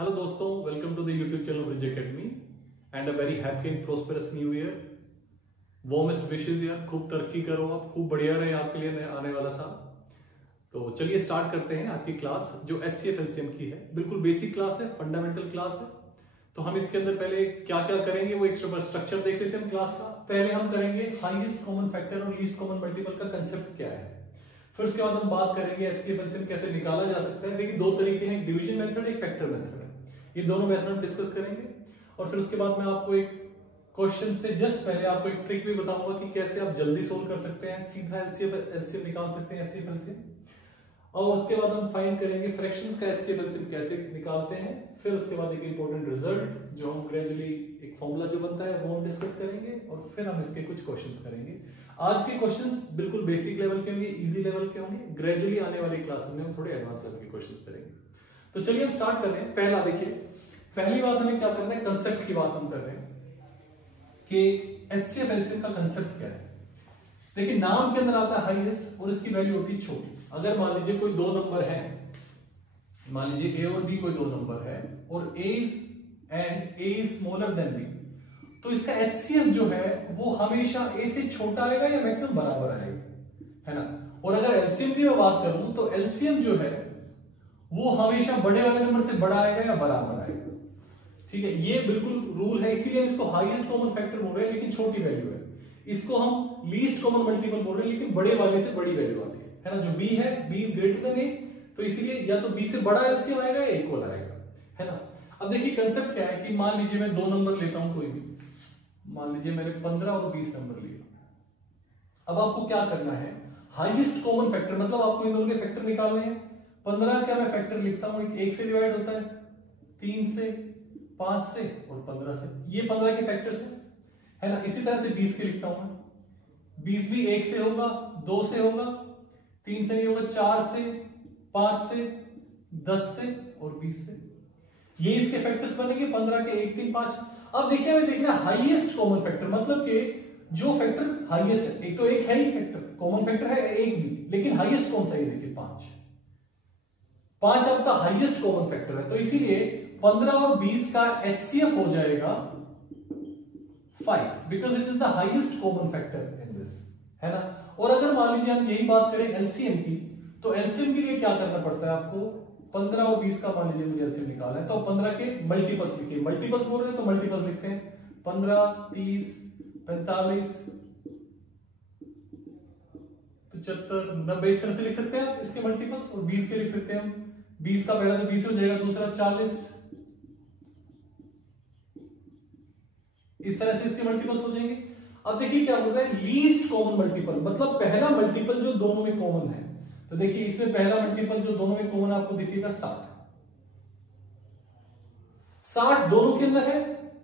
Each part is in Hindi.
हेलो दोस्तों, welcome to the YouTube channel bridge academy and a very happy and prosperous new year. Warmest wishes यार, खूब तरक्की करो आप, खूब बढ़िया रहे आपके लिए आने वाला साल। तो चलिए स्टार्ट करते हैं आज की क्लास जो HCF LCM की है। बिल्कुल बेसिक क्लास है, फंडामेंटल क्लास है। तो हम इसके अंदर पहले क्या क्या करेंगे वो एक स्ट्रक्चर देख लेते हैं क्लास का। पहले हम करेंगे हाईएस्ट कॉमन फैक्टर और लीस्ट कॉमन मल्टीपल का कंसेप्ट क्या है। फिर उसके बाद हम बात करेंगे HCF LCM कैसे निकाला जा सकता है। देखिए दो तरीके हैं, एक डिवीजन मेथड, एक फैक्टर मेथड है। ये दोनों मेथड हम डिस्कस करेंगे और फिर उसके बाद मैं आपको एक क्वेश्चन से जस्ट पहले आपको एक ट्रिक भी बताऊंगा कि कैसे आप जल्दी सोल्व कर सकते हैं, सीधा LCM निकाल सकते हैं HCF LCM। और उसके बाद हम फाइंड करेंगे फ्रैक्शंस का HCF LCM कैसे निकालते हैं। फिर उसके बाद एक इंपॉर्टेंट रिजल्ट जो हम ग्रेजुअली एक फॉर्मूला जो बनता है वो हम डिस्कस करेंगे और फिर हम इसके कुछ क्वेश्चंस करेंगे। आज के क्वेश्चंस बिल्कुल बेसिक लेवल के होंगे, इजी लेवल के होंगे। ग्रेजुअली आने वाली क्लास में हम थोड़े एडवांस लेवल के क्वेश्चंस करेंगे। तो चलिए हम स्टार्ट कर रहे हैं। पहला देखिए, पहली बात हमें क्या करना है, कंसेप्ट की बात हम कर रहे हैं कि HCF LCM का कंसेप्ट क्या है। देखिए नाम के अंदर आता है हाईएस्ट और इसकी वैल्यू होती है छोटी। अगर मान लीजिए कोई दो नंबर है, मान लीजिए A और B कोई दो नंबर है और A is smaller than B, तो इसका HCF जो है वो हमेशा A से छोटा आएगा या मैक्सिमम बराबर आएगा, है ना। और अगर LCM की मैं बात करूं तो LCM जो है वो हमेशा बड़े वाले नंबर से बड़ा आएगा या बराबर आएगा। ठीक है, ये बिल्कुल रूल है, इसीलिए इसको हाईएस्ट कॉमन फैक्टर बोल रहे हैं लेकिन छोटी वैल्यू है। इसको हम लीस्ट कॉमन मल्टीपल बोल रहे हैं लेकिन बड़े वाले से बड़ी वैल्यू आती है ना। जो B है, B is greater than A, तो इसीलिए या तो B से बड़ा LCM आएगा या इक्वल आएगा, है ना। अब देखिए कंसेप्ट क्या है कि मान लीजिए मैं दो नंबर लेता हूं कोई भी, मान लीजिए मैंने 15 और 20 नंबर लिया। अब आपको क्या करना है, हाईएस्ट कॉमन फैक्टर मतलब आपको इन दोनों के फैक्टर निकालने हैं। 15 क्या मैं फैक्टर लिखता हूं, एक से डिवाइड होता है, 3 से, 5 से और 15 से। ये 15 के फैक्टर्स है ना। इसी तरह से 20 के लिखता हूं मैं, 20 भी 1 से होगा, 2 से होगा, 3 से नहीं होगा, 4 से, 5 से, 10 से और 20 से। ये इसके फैक्टर्स बनेंगे 15 के, 1 3 5। अब देखिए हमें देखना हाईएस्ट कॉमन फैक्टर मतलब कि जो फैक्टर हाईएस्ट है। एक तो एक है ही फैक्टर, कॉमन फैक्टर है एक भी, लेकिन हाईएस्ट कौन सा है, देखिए 5 आपका हाईएस्ट कॉमन फैक्टर है। तो इसीलिए 15 और 20 का HCF हो जाएगा 5 because it is the highest common factor in this, है ना। और अगर मान लीजिए हम यही बात करें LCM की, तो LCM के लिए क्या करना पड़ता है आपको, 15 और 20 का मान लीजिए मुझे LCM निकालना है, तो 15 के मल्टीपल्स लिखिए। मल्टीपल्स बोल रहे हैं तो मल्टीपल्स लिखते हैं, 15 30 45 75 90 इस तरह से लिख सकते हैं आप इसके मल्टीपल्स। और 20 के लिख सकते हैं हम, 20 का पहला तो 20 हो जाएगा, दूसरा 40, इस तरह से इसके मल्टीपल्स हो जाएंगे। अब देखिए क्या होता है, लीस्ट कॉमन मल्टीपल मतलब पहला मल्टीपल जो दोनों में कॉमन है। तो देखिए इसमें पहला मल्टीपल जो दोनों में कॉमन आपको दिखेगा 60 दोनों के अंदर है।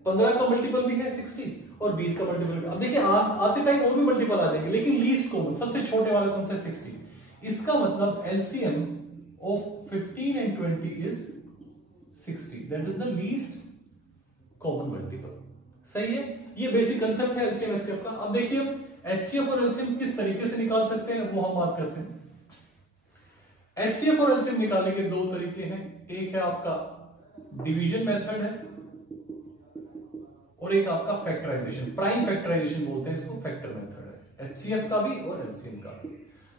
15 का मल्टीपल भी है 60 और 20 का मल्टीपल भी। अब देखिए आते टाइम और भी मल्टीपल आ जाएंगे लेकिन लीस्ट कॉमन सबसे छोटे वाला कौन सा है, 60। इसका मतलब LCM of 15 and 20 is 60, that is the least common multiple। सही है, ये बेसिक कंसेप्ट है LCM HCF का। अब देखिए हम HCF और LCM किस तरीके से निकाल सकते हैं वो हम बात करते हैं। HCF और LCM निकालने के दो तरीके हैं, एक है आपका डिवीजन मेथड है और एक आपका फैक्टराइजेशन, प्राइम फैक्टराइजेशन बोलते हैं इसको, फैक्टर मेथड है HCF का भी और LCM का भी।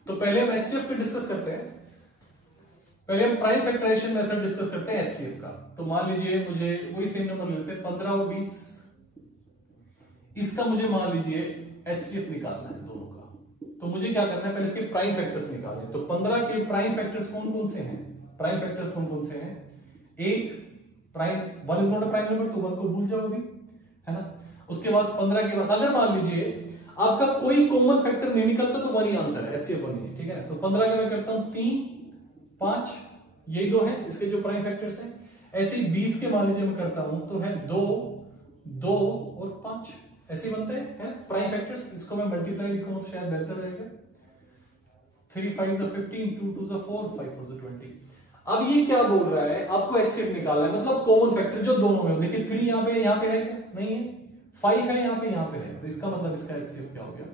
तो पहले हम HCF पे डिस्कस करते हैं, पहले हम प्राइम फैक्टराइजेशन मेथड डिस्कस करते हैं HCF का। तो मान लीजिए मुझे वही सेम नंबर लेते हैं 15 और 20, इसका मुझे मान लीजिए HCF निकालना है दोनों का। तो मुझे क्या करना है, पहले इसके प्राइम फैक्टर्स निकालने हैं। तो 15 के प्राइम फैक्टर्स कौन कौन से हैं, प्राइम फैक्टर्स कौन कौन से हैं, एक prime, 1 is not a prime number तो 1 को भूल जाओ अभी, है ना। उसके बाद 15 के बाद अगर मान लीजिए आपका कोई कॉमन फैक्टर नहीं निकलता तो 1 ही आंसर है, HCF 1 ही है, ठीक है ना। तो 15 का मैं करता हूं 3 5, यही दो हैं इसके जो प्राइम फैक्टर्स हैं। ऐसे ही 20 के मान लीजिए मैं करता हूं तो है 2 2 और 5, ऐसे बनते हैं प्राइम फैक्टर्स। इसको मैं मल्टीप्लाई लिखूं शायद बेहतर रहेगा, 3 5 15, 2 2 4, 5 4 20। अब ये क्या बोल रहा है, आपको HCF निकालना है मतलब कॉमन फैक्टर जो दोनों में हो। देखिए 3 यहाँ पे है क्या, नहीं है, 5 है यहाँ पे है, तो इसका मतलब इसका HCF क्या हो गया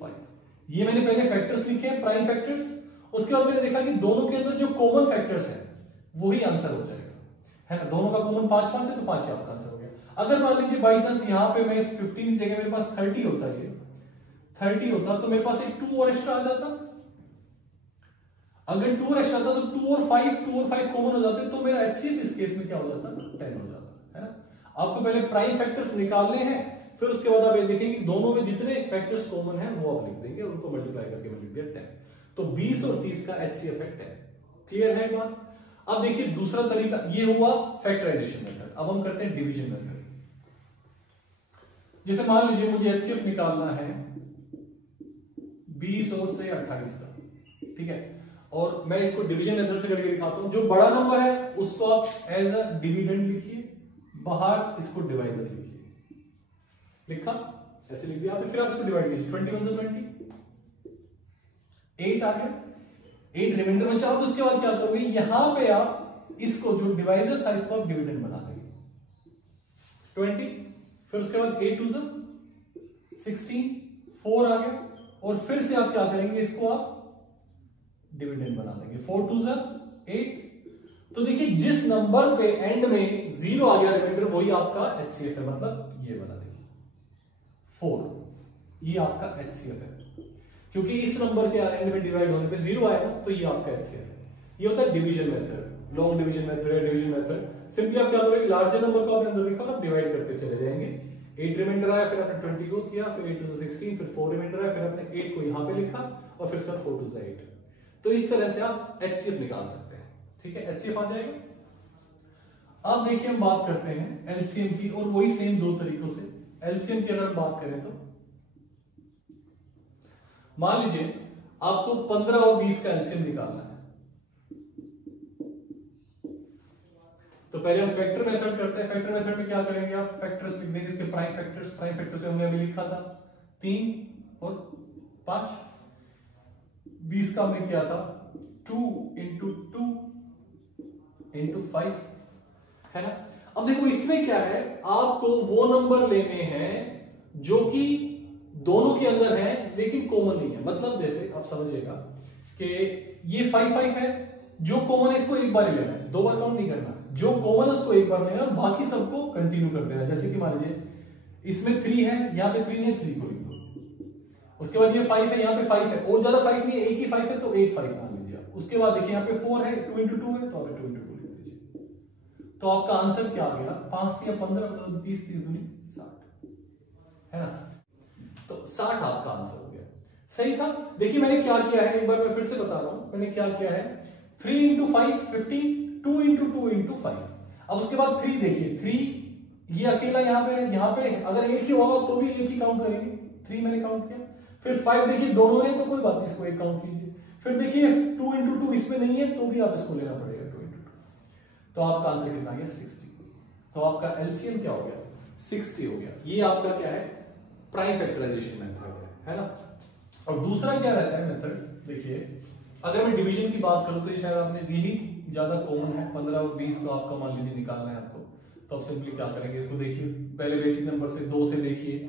5। ये मैंने पहले फैक्टर्स लिखे हैं, प्राइम फैक्टर्स। उसके बाद मैंने देखा कि दोनों के अंदर जो कॉमन फैक्टर्स है वही आंसर हो जाएगा, है ना, दोनों का कॉमन 5 है तो 5 आपका आंसर हो गया। अगर मान लीजिए बाई चांस यहाँ पे मैं इस 15 की जगह मेरे पास 30 होता, ये 30 होता तो मेरे पास एक 2 और एक्स्ट्रा आ जाता। अगर 2 और एक्स्ट्रा आता तो 2 और 5 कॉमन हो जाते, तो मेरा एचसीएफ इस केस में क्या हो जाता, 10 हो जाता, है ना। आपको पहले प्राइम फैक्टर्स निकालने हैं, फिर उसके बाद आप ये देखेंगे दोनों में जितने फैक्टर्स कॉमन है वो आप लिख देंगे, उनको मल्टीप्लाई करके मैंने लिख दिया 10। तो 20 और 30 का एचसीएफ है 10। क्लियर है बात। अब देखिए दूसरा तरीका, ये हुआ फैक्टराइजेशन मेथड। अब हम करते हैं डिवीजन मेथड। जैसे मान लीजिए मुझे एचसीएफ निकालना है 20 और से 28 का, ठीक है, और मैं इसको डिवीजन मेथड से करके दिखाता हूं। जो बड़ा नंबर है उसको आप एज अ डिविडेंड लिखिए, बाहर इसको डिवाइजर लिखिए। लिखा, ऐसे लिख दिया आपने, फिर आप इसको डिवाइड कीजिए। 21 से 20, 8 आ गया, 8 रिमाइंडर में। अब उसके बाद क्या करोगे, यहां पे आप इसको जो डिवाइजर था इसको आप डिविडेंड बना देंगे 20, फिर उसके बाद 8 2 16, 4 आ गया, और फिर से आप क्या करेंगे, इसको आप डिविडेंड बना देंगे 4 2 8। तो देखिए जिस नंबर पे एंड में 0 आ गया रिमाइंडर, वही आपका एचसीएफ है, मतलब ये बना देंगे 4, ये आपका एचसीएफ है, क्योंकि इस नंबर के एंड में डिवाइड होने पे 0 आएगा, तो ये आपका एचसीएफ है। ये होता है division method, long division method या डिवीजन मेथड। सिंपली आप क्या करोगे, लार्जर नंबर को आपने अंदर देखा, आप डिवाइड करते चले जाएंगे। 8 रिमाइंडर आया, फिर आपने 20 को किया, फिर 8 2 16, फिर 4 रिमाइंडर आया, फिर आपने 8 को यहां पे लिखा, और फिर उसका 4 2 8। तो इस तरह से आप एचसीएफ निकाल सकते हैं, ठीक है, एचसीएफ आ जाएगा। अब देखिए हम बात करते हैं एलसीएम की, और वही सेम दो तरीकों से। एलसीएम की अगर बात करें तो मान लीजिए आपको 15 और 20 का एलसीएम निकालना है, तो पहले हम फैक्टर मेथड करते हैं। फैक्टर मेथड में क्या करेंगे, आप फैक्टर्स लिख देंगे, इसके प्राइम फैक्टर्स हमने अभी लिखा था 3 और 5। 20 का हमने किया था 2 into 2 into 5, है ना। अब देखो इसमें क्या है, आपको वो नंबर लेने हैं जो कि दोनों के अंदर है लेकिन कॉमन नहीं है। मतलब जैसे आप समझिएगा कि ये 5 5 है, जो कॉमन है इसको एक बार ही लेना है, 2 बार काउंट नहीं करना। जो कॉमन है उसको एक बार लेना, बाकी सबको कंटिन्यू कर देना। जैसे कि मान लीजिए इसमें 3 है, यहाँ पे 3 नहीं है, 3 को लिख दो। उसके बाद ये 5 है, यहाँ पे 5 है, और ज्यादा 5 नहीं है, एक ही 5 है, तो एक 5 मान लीजिए आप। उसके बाद देखिए यहाँ पे 4 है, 2 into 2 है, तो आप 2 into 2 लिख दीजिए। तो आपका आंसर क्या आ गया, 5 या 15, 30 30 दूनी 60, है ना। तो 60 आपका आंसर हो गया। सही था। देखिए मैंने क्या किया है, एक बार मैं फिर से बता रहा हूं, मैंने क्या किया है, 3 into 5 15, 2 into 2 into 5। अब उसके बाद 3 देखिए, 3 ये अकेला यहाँ पे अगर एक ही होगा तो भी एक ही काउंट करेंगे, 3 मैंने काउंट किया। फिर 5 देखिए दोनों में, तो कोई बात नहीं, इसको एक काउंट कीजिए। फिर देखिए 2 into 2 इसमें नहीं है, तो भी आप इसको लेना पड़ेगा 2 into 2। तो आपका आंसर कितना आ गया, 60। तो आपका एलसीएम क्या हो गया, 60 हो गया। ये आपका क्या है, प्राइम फैक्टराइजेशन मेथड है ना। और दूसरा क्या रहता है मेथड, देखिए अगर मैं डिवीजन की बात करूं तो ये शायद आपने दी ही, ज्यादा कॉमन है। 15 और 20 को आपका मान लीजिए निकालना है आपको, तो आप सिंपली क्या करेंगे, इसको देखिए पहले बेसिक नंबर से 2 से देखिए,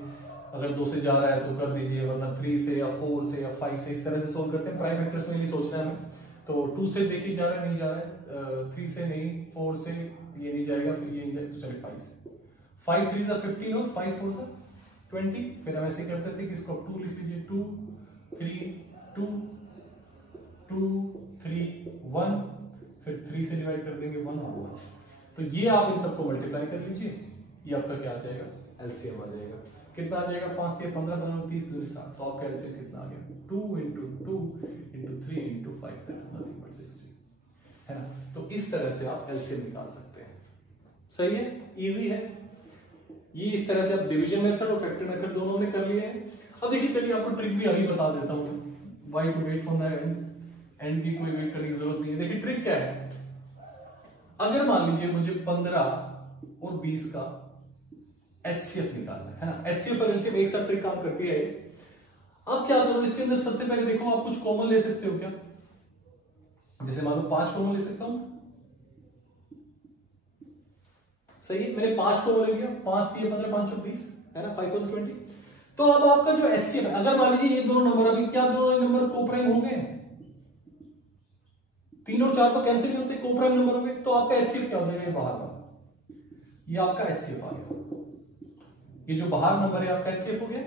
अगर 2 से जा रहा है तो कर दीजिए, वरना 3 से या 4 से या 5 से, इस तरह से सोल्व करते हैं। प्राइम फैक्टर्स में नहीं सोचना है हमें। तो 2 से देखिए जा रहा है, नहीं जा रहा है, 3 से नहीं, 4 से ये नहीं जाएगा, फिर ये नहीं जाएगा, तो चलिए 5 से। 5 3 से 15 और 5 4 से 20। फिर हम ऐसे करते थे कि इसको 2 लिख लीजिए, 2 3 2 2 3 1, फिर 3 से डिवाइड कर देंगे 1 और 1। तो ये आप इन सबको मल्टीप्लाई कर लीजिए, ये आपका क्या आ जाएगा, एलसीएम आ जाएगा। कितना आ जाएगा, 5 3 15 15 30 60। तो आपका एलसीएम कितना आ गया, 2 into 2 into 3 into 5, that is nothing but 60, है ना। तो इस तरह से आप एलसीएम निकाल सकते हैं। सही है, इजी है। ये इस तरह से आप डिवीजन मेथड और फैक्टर मेथड दोनों ने कर लिए हैं। अब देखिए चलिए आपको ट्रिक भी अभी बता देता हूं, why to wait for the end की कोई वेट करने की जरूरत नहीं है। देखिए ट्रिक क्या है, अगर मान लीजिए मुझे 15 और 20 का एचसीएफ निकालना है ना, एचसीएफ और एलसीएम एक साथ ट्रिक काम करती है। अब क्या करो, इसके अंदर सबसे पहले देखो आप कुछ कॉमन ले सकते हो क्या। जैसे मान लो 5 कॉमन ले सकता हूं, सही है, मैंने 5 कॉमन ले लिया, 5 3 15 5 20, है ना, 5 4 20। तो अब आपका जो एचसीएफ है, अगर मान लीजिए ये दोनों नंबर, अभी क्या दोनों नंबर को प्राइम हो गए, 3 और 4 तो कैंसिल नहीं होते, को प्राइम नंबर हो गए, तो आपका एचसीएफ क्या हो जाएगा, ये बाहर का, ये आपका एचसीएफ आ गया, ये जो बाहर नंबर है आपका एचसीएफ हो गया।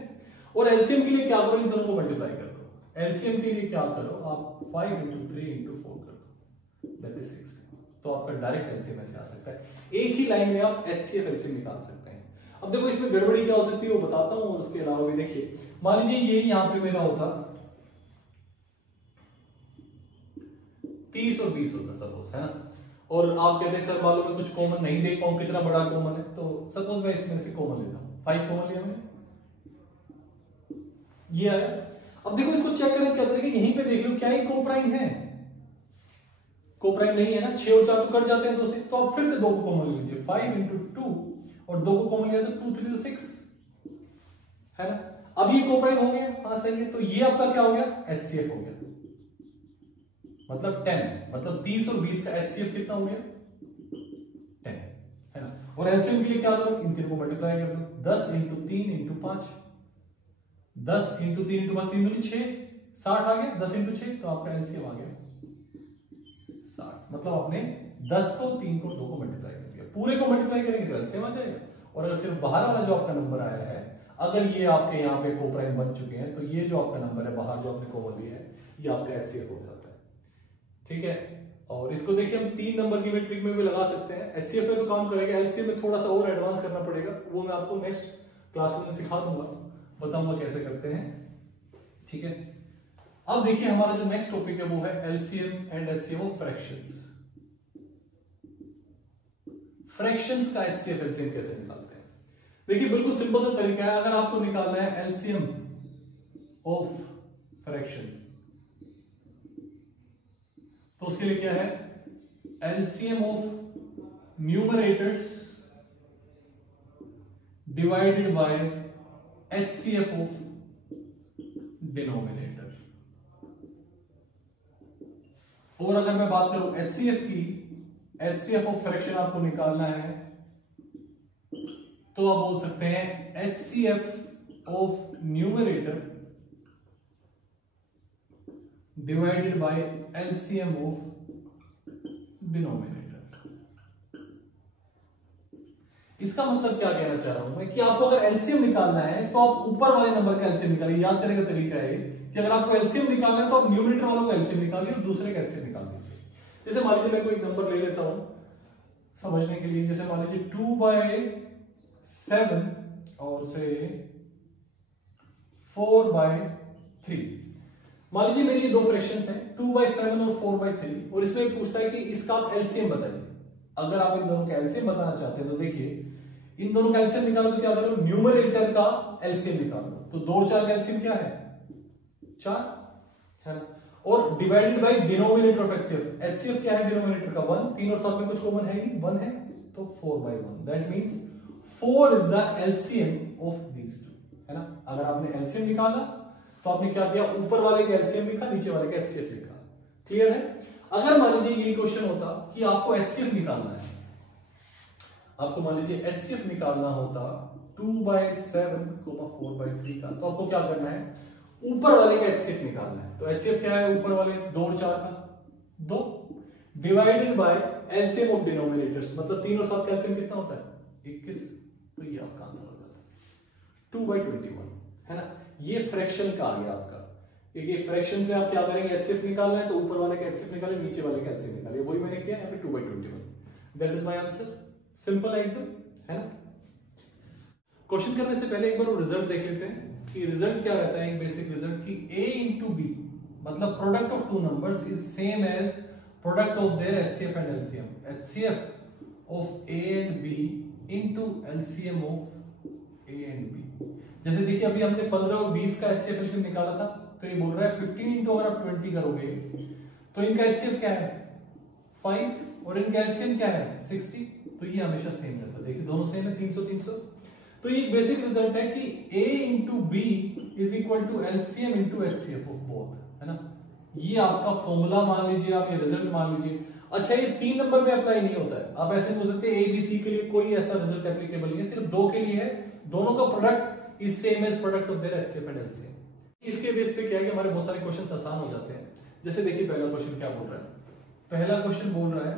और एलसीएम के लिए क्या करो, इन दोनों को मल्टीप्लाई कर दो। एलसीएम के लिए क्या करो आप 5 × 3 × 4 कर दो, दैट इज 6, तो आपका डायरेक्ट एलसीएम ऐसे आ सकता है। एक ही लाइन में आप एचसीएफ एलसीएम निकाल सकते हैं। अब देखो इसमें गड़बड़ी क्या हो सकती है वो बताता हूं, और उसके अलावा भी देखिए, मान लीजिए ये यहां पे मेरा होता 30 और 20 होता सपोज, है ना, और आप कहते हैं सर मालूम में कुछ कॉमन नहीं देख पाऊं, कितना बड़ा कॉमन है, तो सपोज मैं इसमें से कॉमन लेता हूं, 5 कॉमन लिया मैंने, ये आया। अब देखो इसको चेक करें क्या करेंगे, यहीं पे देख लो क्या ये को प्राइम है, को प्राइम नहीं है ना, 6 और 4 तो कट जाते हैं 2 से, तो आप फिर से 2 को कॉमन ले लीजिए, 5 × 2 और 2 को कॉमन लिया तो 2 3 6, है ना। अब ये को प्राइम हो गया, हाँ सही है, तो ये आपका क्या हो गया, एचसीएफ हो गया, मतलब 10, मतलब 30 और 20 का एचसीएफ कितना हो गया, 10, है ना। और एलसीएम के लिए क्या करो, इन तीनों को मल्टीप्लाई कर दो, 10 × 3 × 5, 10 × 3 × 5, 3 दूनी 6, 60 आ गया, 10 × 6, तो आपका एलसीएम आ गया 60, मतलब आपने 10 को 3 को 2 को मल्टीप्लाई कर दिया, पूरे को मल्टीप्लाई करेंगे तो एलसीएम आ जाएगा। और अगर सिर्फ बाहर वाला जो आपका नंबर आया है, अगर ये आपके यहाँ पे को प्राइम बन चुके हैं, तो ये जो आपका नंबर है बाहर जो आपने कॉमन लिया है, ये आपका एचसीएफ हो जाता है, ठीक है। और इसको देखिए हम 3 नंबर की मैट्रिक में भी लगा सकते हैं, एचसीएफ में तो काम करेगा, एलसीएम में थोड़ा सा और एडवांस करना पड़ेगा, वो मैं आपको नेक्स्ट क्लासेस में सिखा दूंगा, बताऊंगा कैसे करते हैं, ठीक है। अब देखिए हमारा जो नेक्स्ट टॉपिक है वो है LCM and HCF of fractions. Fractions का एचसीएफ एलसीएम कैसे निकालते हैं, देखिए बिल्कुल सिंपल सा तरीका है। अगर आपको निकालना है एलसीएम ऑफ फ्रैक्शन, तो उसके लिए क्या है, LCM of numerators divided by HCF of denominator. और अगर मैं बात करूं एचसीएफ की, एचसीएफ ऑफ फ्रैक्शन आपको निकालना है, तो आप बोल सकते हैं HCF of numerator divided by LCM of denominator. इसका मतलब क्या कहना चाह रहा हूं मैं, कि आपको अगर एलसीएम निकालना है तो आप ऊपर वाले नंबर का एलसीएम निकालिए। याद करने का तरीका है कि अगर आपको एलसीएम निकालना है तो आप न्यूमरेटर वालों का एलसीएम निकालिए और दूसरे का एलसीएम निकाल दीजिए। जैसे मान लीजिए मैं कोई नंबर ले लेता हूं समझने के लिए, जैसे मान लीजिए 2/7 और से 4/3। मान लीजिए मेरी ये दो फ्रैक्शंस हैं 2/7 और 4/3, और इसमें पूछता है कि इसका आप एलसीएम बताइए। अगर आप इन दोनों का एलसीएम बताना चाहते हैं तो देखिए इन दोनों का एलसीएम निकालो तो क्या करो, न्यूमरेटर का एलसीएम निकालो, तो 2 और 4 का एलसीएम क्या है 4, है ना। और divided by denominator of HCF, HCF क्या है डिनोमिनेटर का 1, 3 और 7 में कुछ कॉमन है नहीं, 1 है, तो 4/1, that means 4 is the LCM of these two, है ना। अगर आपने एलसीएम निकाला तो आपने क्या किया, ऊपर वाले का एलसीएम लिखा, नीचे वाले का एचसीएफ लिखा, क्लियर है। अगर मान लीजिए ये क्वेश्चन होता कि आपको एचसीएफ निकालना है, आपको मान लीजिए एचसीएफ निकालना होता 2/7, 4/3 का, तो आपको क्या करना है, ऊपर वाले का एचसीएफ निकालना है। तो एचसीएफ क्या है, ऊपर वाले 2 और 4 का 2 divided by LCM of denominators, मतलब 3 और 7 का एलसीएम कितना होता है 21, तो ये आपका आंसर हो जाता है 2/21, है ना। ये फ्रैक्शन का आ गया आपका। ये फ्रैक्शन से आप क्या करेंगे, एचसीएफ निकालना है तो ऊपर वाले का एचसीएफ निकालिए, नीचे वाले का एचसीएफ निकालिए, वही मैंने किया यहाँ पे 2/21, that is my answer. Simple है एकदम, है ना। क्वेश्चन करने से पहले एक बार रिजल्ट देख लेते हैं कि रिजल्ट क्या रहता है, एक बेसिक रिजल्ट कि a into b मतलब product of two numbers is same as product of their HCF and LCM, HCF of a and b into LCM of a and b। जैसे देखिए अभी हमने 15 और 20 का एचसीएफ एलसीएम निकाला था, तो ये बोल रहा है 15 into अगर आप 20 करोगे तो इनका एचसीएफ क्या है 5 और इनका एलसीएम क्या है 60, तो ये हमेशा सेम रहता है। देखिए दोनों सेम है 300 300, तो ये बेसिक रिजल्ट है कि a into b is equal to LCM into HCF of both, है ना। ये आपका फॉर्मूला मान लीजिए आप, ये रिजल्ट मान लीजिए। अच्छा ये 3 नंबर में अप्लाई नहीं होता है, आप ऐसे बोल सकते हैं a b c के लिए कोई ऐसा रिजल्ट एप्लीकेबल नहीं है, सिर्फ 2 के लिए है, दोनों का product is same as product of their HCF and LCM। इसके बेस पे क्या है कि हमारे बहुत सारे क्वेश्चंस आसान हो जाते हैं। जैसे देखिए पहला क्वेश्चन क्या बोल रहा है, पहला क्वेश्चन बोल रहा है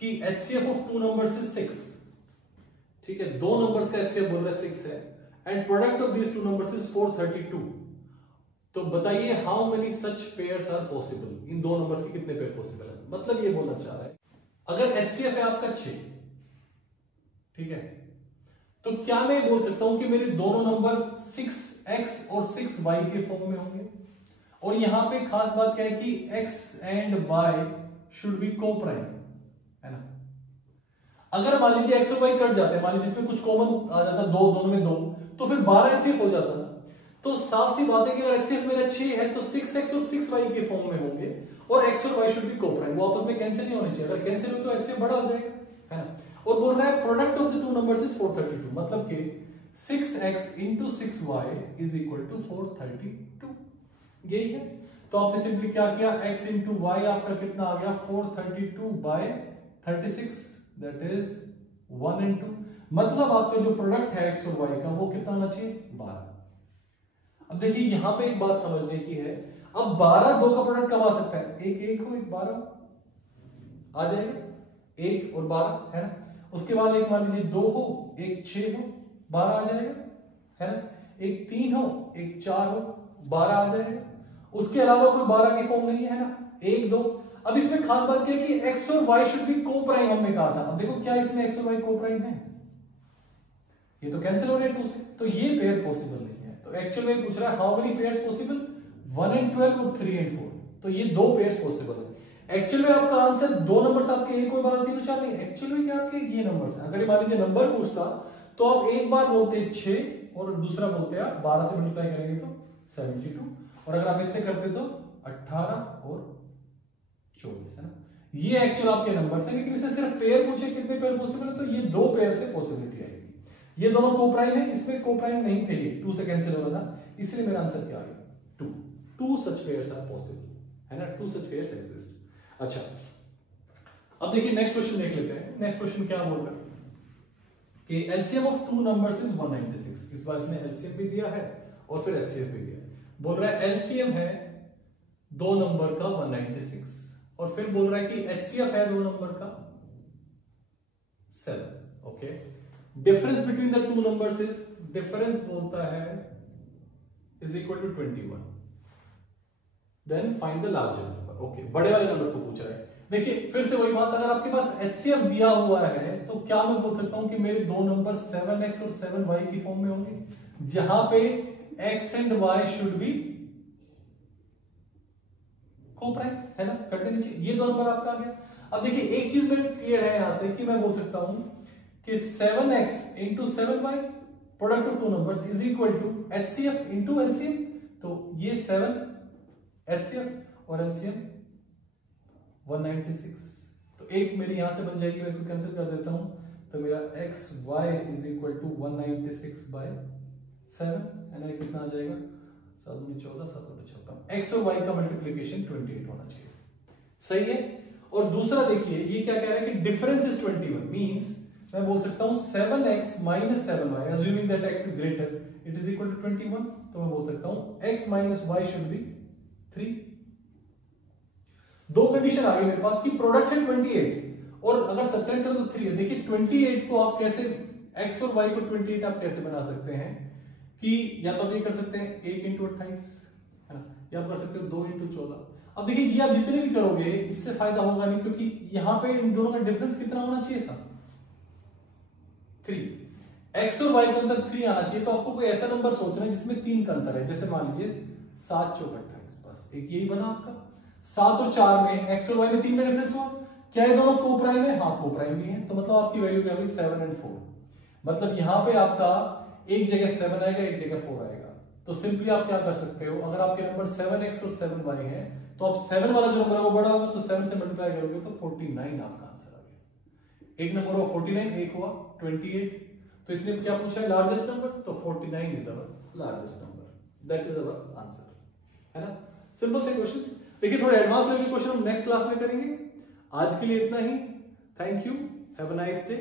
कि HCF of two numbers is 6, ठीक है, दो नंबर्स का HCF बोल रहा है 6 है, and product of these two numbers is 432। तो बताइए how many such pairs are possible, इन दो नंबर्स के कितने पेयर पॉसिबल है। मतलब ये बोलना चाह रहा है अगर HCF है आपका 6, ठीक है, तो क्या मैं बोल सकता हूं कि मेरे दोनों नंबर 6x और 6y के फॉर्म में होंगे। और यहां पे खास बात क्या है कि x and y should B co-prime, है ना। अगर मान लीजिए x और y कट जाते हैं, मान लीजिए इसमें कुछ कॉमन आ जाता, दो दोनों में 2, तो फिर 12 HCF हो जाता ना। तो साफ सी बात है कि अगर HCF मेरा 6 है तो 6x और 6y के फॉर्म में होंगे और x और y शुड बी को-प्राइम, वो आपस में कैंसिल नहीं होने चाहिए। अगर कैंसिल हो तो HCF बड़ा हो जाएगा, है ना। और बोल रहा है product of the two numbers is 432, मतलब कि 6x into 6y is equal to 432, यही है। तो आपने सिंपली क्या किया, x into y आपका कितना आ गया 432 by 36, दैट इज 1 and 2। मतलब आपका जो प्रोडक्ट है x और y का वो कितना होना चाहिए 12। अब देखिए यहां पे एक बात समझने की है, अब 12 दो का प्रोडक्ट कब आ सकता है, एक 1 हो एक 12 आ जाएगा, 1 और 12, है ना। उसके बाद एक मान लीजिए 2 हो एक 6 हो 12 आ जाएगा, है ना। एक 3 हो एक 4 हो 12 आ जाएगा। उसके अलावा कोई 12 की फॉर्म नहीं है ना, 1 2। अब इसमें खास बात क्या है कि x और y शुड बी को-प्राइम हमने कहा था। अब देखो क्या इसमें x और y को-प्राइम है, ये तो कैंसिल हो रहे हैं 2 से, तो ये पेयर पॉसिबल नहीं है। तो एक्चुअल में पूछ रहा है how many pairs possible, 1 and 12 और 3 and 4, तो ये दो पेयर्स पॉसिबल है। एक्चुअल में आपका आंसर दो नंबर्स आपके एक और 12 3 और 4 नहीं, एक्चुअल में क्या आपके ये नंबर्स हैं। अगर मान लीजिए नंबर पूछता तो आप एक बार बोलते 6 और दूसरा बोलते आप 12 से मल्टीप्लाई करेंगे तो 72, और अगर आप इससे करते तो 18 और 24, है ना। ये एक्चुअल आपके नंबर्स हैं, लेकिन इसे सिर्फ पेयर पूछे कितने पेयर पॉसिबल है, तो ये दो पेयर से पॉसिबिलिटी आएगी। ये दोनों को-प्राइम है, इसमें को-प्राइम नहीं थे, ये 2 से कैंसिल हो रहा था, इसलिए मेरा आंसर क्या आ गया 2 सच पेयर्स आर पॉसिबल, है ना, 2 सच पेयर्स एग्जिस्ट। अच्छा अब देखिए नेक्स्ट क्वेश्चन देख लेते हैं। नेक्स्ट क्वेश्चन क्या बोल रहा है कि LCM of two numbers is 196। इस बार इसने एलसीएम भी दिया है और फिर एचसीएफ भी दिया है। बोल रहा है एलसीएम है दो नंबर का 196 और फिर बोल रहा है कि एचसीएफ है दो नंबर का 7। Okay, difference between the two numbers is, difference बोलता है is equal to 21। Then find the larger number. Okay, बड़े वाले नंबर को पूछ रहा है। देखिए फिर से वही बात, अगर आपके पास एचसीएफ दिया हुआ है तो क्या मैं बोल सकता हूं कि मेरे दो नंबर 7x और 7y की फॉर्म में होंगे, जहां पे x and y should B co-prime, है ना, करने नीचे। ये दो नंबर आपका आ गया। अब देखिए एक चीज मेरे क्लियर है यहां से कि मैं बोल सकता हूं कि 7x into 7y product of two numbers is equal to HCF into LCM. तो ये 7 एचसीएफ और एलसीएम 196। तो एक मेरी यहां से बन जाएगी, मैं इसको कैंसिल कर देता हूं, तो मेरा x y is equal to 196 by 7, है ना। कितना आ जाएगा 7 दूनी 14 7 दूनी 56। एक्स और वाई का मल्टीप्लिकेशन 28 होना चाहिए, सही है। और दूसरा देखिए ये क्या कह रहा है कि डिफरेंस इज 21, मींस मैं बोल सकता हूं 7x minus 7y, assuming that x is greater, it is equal to 21। तो मैं बोल सकता हूं x minus y should be 3। दो कंडीशन आ गई मेरे पास कि प्रोडक्ट है 28 और अगर सब्ट्रैक्ट करो तो 3 है। देखिए 28 को आप कैसे, x और y को 28 आप कैसे बना सकते हैं कि या तो आप ये कर सकते हैं 1 इंटू 28, है ना, या आप कर सकते हो 2 इंटू 14। अब देखिए ये आप जितने भी करोगे इससे फायदा होगा नहीं, क्योंकि यहां पे इन दोनों का डिफरेंस कितना होना चाहिए था 3। x और y के अंदर 3 आना चाहिए। तो आपको कोई ऐसा नंबर सोचना है जिसमें 3 का अंतर है, जैसे मान लीजिए 7 चौक 28, बस एक यही बना आपका। 7 और 4 में x और y में 3 में डिफरेंस हुआ, क्या ये दोनों को-प्राइम है? हाँ को-प्राइम भी है। तो मतलब आपकी वैल्यू क्या हुई 7 और 4। मतलब यहां पे आपका एक जगह 7 आएगा एक जगह 4 आएगा। तो सिंपली आप क्या कर सकते हो, अगर आपके नंबर 7x और 7y है तो आप 7 वाला जो नंबर है वो बड़ा होगा, तो 7 से मल्टीप्लाई करोगे तो 49 आपका आंसर आ गया। एक नंबर हुआ 49, एक हुआ 28। तो इसलिए क्या पूछा है लार्जेस्ट नंबर, तो 49 is our largest number, that is our answer, है ना। सिंपल से क्वेश्चंस। देखिए थोड़े एडवांस लेवल के क्वेश्चन हम नेक्स्ट क्लास में करेंगे। आज के लिए इतना ही। Thank you, have a nice day.